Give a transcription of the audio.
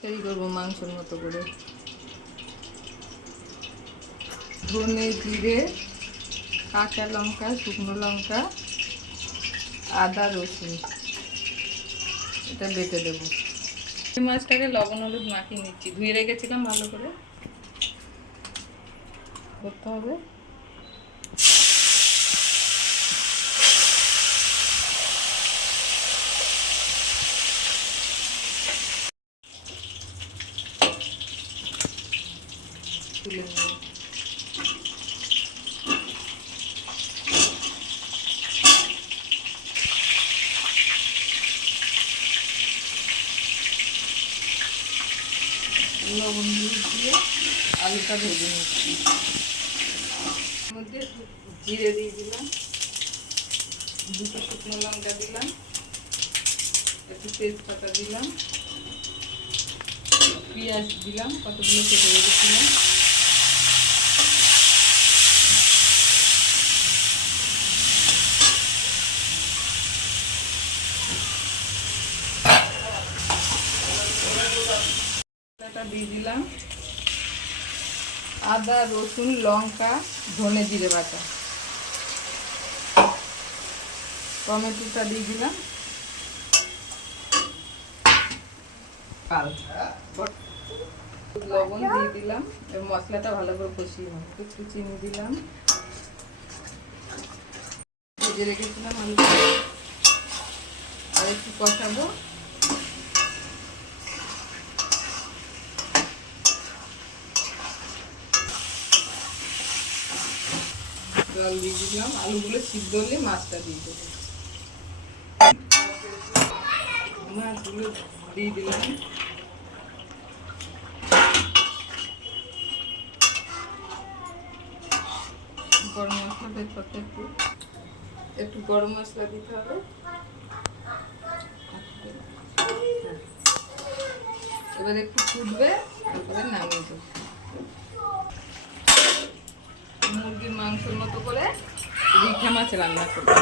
তৈরি করবো মাংসের মতো করে। ধনে, জিরে, কাঁচা লঙ্কা, শুকনো লঙ্কা, আদা, রসুন এটা বেটে দেবো। এই মাছটাকে লবণ হলুদ মাখিয়ে নিচ্ছি, ধুয়ে রেখেছিলাম ভালো করে। করতে হবে তুলে নেব। লবণ দিয়ে আলুটা ভেজে নিচ্ছি। মধ্যে জিরে দিয়ে দিলাম, দুটো শুকনো লঙ্কা দিলাম, একটু তেজপাতা দিলাম, পেঁয়াজ দিলাম, কতগুলো কেটে রেখেছিলাম, দিয়ে দিলাম, আদা, রসুন, লঙ্কা, ধনে, জিরে বাটা, টমেটোটা দিয়ে দিলাম, লবণ দিয়ে দিলাম, মশলাটা ভালো করে কষিয়ে নেব। একটু চিনি দিলাম, ভেজে রেখেছিলাম আলু, আর একটু কষাবো। জল দিয়ে দিলাম, আলুগুলো সিদ্ধ হলে মাছটা দিয়ে দেবো। মাছগুলো দিয়ে দিলাম, গরম মশলা তেজপাতা একটু গরম মশলা দিতে হবে। এবার একটু ফুটবে, তারপরে নামিয়ে দেবো। মুরগির মাংসের মতো করে রিঠা মাছ রান্না করবো।